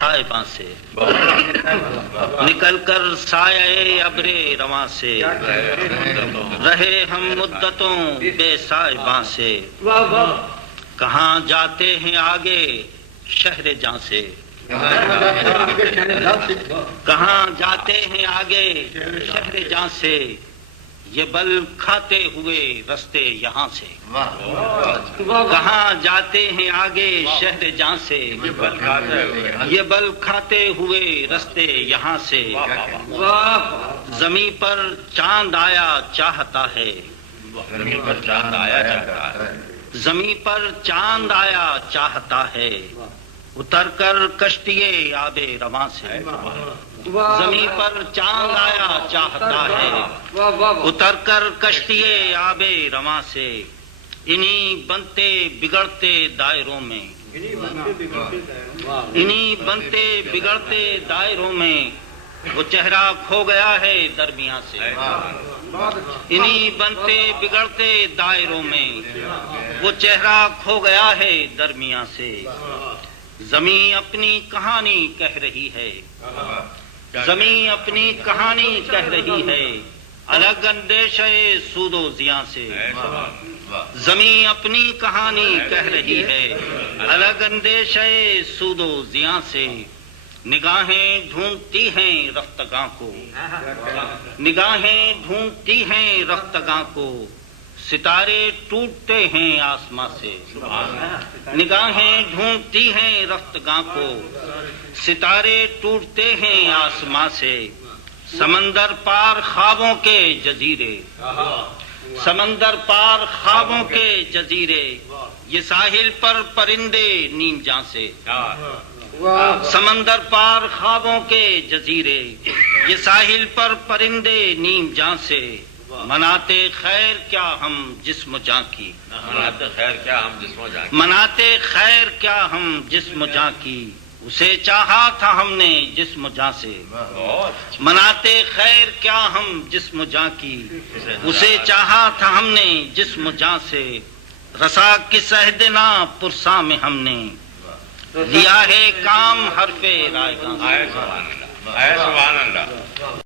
صاحباں سے نکل کر سایہ ابرے رواں سے رہے ہم مدتوں بے صاحباں سے کہاں جاتے ہیں آگے شہر جاں سے کہاں جاتے ہیں آگے شہر جاں سے یہ بل کھاتے ہوئے رستے یہاں سے کہاں جاتے ہیں آگے شہر جاں سے یہ بل کھاتے ہوئے رستے یہاں سے زمیں پر چاند آیا چاہتا ہے زمین پر چاند آیا چاہتا ہے زمیں پر چاند آیا چاہتا ہے اتر کر کشتی آب رواں سے زمیں پر چاند آیا چاہتا ہے اتر کر کشتی آب رواں سے انہی بنتے بگڑتے دائروں میں انہی بنتے بگڑتے دائروں میں وہ چہرہ کھو گیا ہے درمیاں سے انہی بنتے بگڑتے دائروں میں وہ چہرہ کھو گیا ہے درمیاں سے زمین اپنی کہانی کہہ رہی ہے زمین اپنی کہانی کہہ رہی ہے الگ اندیشہ سود و زیاں سے زمین اپنی کہانی کہہ رہی ہے الگ اندیشہ سود و زیاں سے نگاہیں ڈھونڈتی ہیں رفتگاں کو نگاہیں ڈھونڈتی ہیں رفتگاں کو ستارے ٹوٹتے ہیں آسماں سے نگاہیں ڈھونڈتی ہیں رفتگاں کو ستارے ٹوٹتے ہیں آسماں سے سمندر پار خوابوں کے جزیرے سمندر پار خوابوں کے جزیرے یہ ساحل پر پرندے نیم جاں سے سمندر پار خوابوں کے جزیرے یہ ساحل پر پرندے نیم جاں سے مناتے خیر کیا ہم جسم جاں کی مناتے خیر کیا ہم جسم جاں کی مناتے خیر کیا ہم جسم جاں کی اسے چاہا تھا ہم نے جسم جاں سے مناتے خیر کیا ہم جسم جاں کی اسے چاہا تھا ہم نے جسم جاں سے رسا کس عہد نا پرساں میں ہم نے لیا ہے کام حرف رائے گاں سے سبحان اللہ